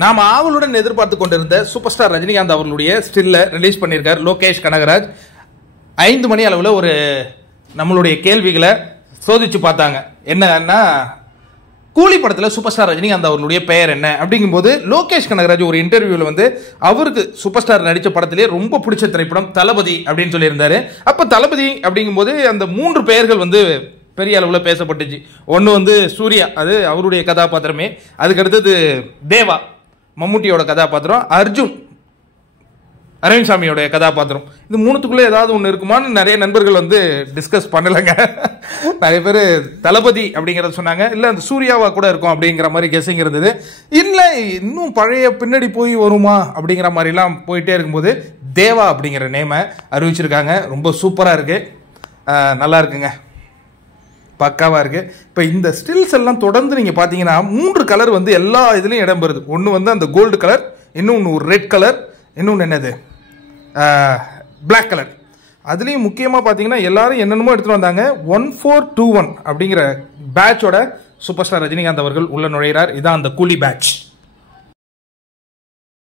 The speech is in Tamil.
நாம் ஆவலுடன் எதிர்பார்த்து கொண்டிருந்த சூப்பர் ஸ்டார் ரஜினிகாந்த் அவர்களுடைய ஸ்டில்ல ரிலீஸ் பண்ணியிருக்கார் லோகேஷ் கனகராஜ். 5 மணி அளவில் ஒரு நம்மளுடைய கேள்விகளை சோதிச்சு பார்த்தாங்க. என்னன்னா, கூலி படத்தில் சூப்பர் ஸ்டார் ரஜினிகாந்த் அவர்களுடைய பெயர் என்ன அப்படிங்கும்போது லோகேஷ் கனகராஜ் ஒரு இன்டர்வியூவில் வந்து அவருக்கு சூப்பர் ஸ்டார் நடித்த படத்திலே ரொம்ப பிடிச்ச திரைப்படம் தளபதி அப்படின்னு சொல்லியிருந்தாரு. அப்போ தளபதி அப்படிங்கும்போது அந்த 3 பெயர்கள் வந்து பெரிய அளவில் பேசப்பட்டுச்சு. ஒன்று வந்து சூர்யா, அது அவருடைய கதாபாத்திரமே. அதுக்கடுத்தது தேவா, மம்முட்டியோட கதாபாத்திரம். அர்ஜுன், அரவிந்த் சாமியோட கதாபாத்திரம். இது 3த்துக்குள்ளே ஏதாவது ஒன்று இருக்குமான்னு நிறைய நண்பர்கள் வந்து டிஸ்கஸ் பண்ணலைங்க. நிறைய பேர் தளபதி அப்படிங்கிறத சொன்னாங்க. இல்லை அந்த சூர்யாவா கூட இருக்கும் அப்படிங்கிற மாதிரி கெஸிங் இருந்தது. இல்லை இன்னும் பழைய பின்னாடி போய் வருமா அப்படிங்கிற மாதிரிலாம் போயிட்டே இருக்கும்போது தேவா அப்படிங்கிற நேமை அறிவிச்சிருக்காங்க. ரொம்ப சூப்பராக இருக்குது, நல்லா இருக்குங்க, பக்காவாக இருக்குது. இப்போ இந்த ஸ்டில்ஸ் எல்லாம் தொடர்ந்து நீங்கள் பார்த்தீங்கன்னா 3 கலர் வந்து எல்லா இதுலேயும் இடம் பெறுது. ஒன்று வந்து அந்த கோல்டு கலர், இன்னொன்று ஒரு ரெட் கலர், இன்னொன்று என்னது பிளாக் கலர். அதுலேயும் முக்கியமாக பார்த்தீங்கன்னா எல்லாரும் என்னென்னமோ எடுத்துகிட்டு வந்தாங்க. 1421 அப்படிங்கிற பேட்சோட சூப்பர் ஸ்டார் ரஜினிகாந்த் அவர்கள் உள்ள நுழைகிறார். இதான் அந்த கூலி பேட்ச்.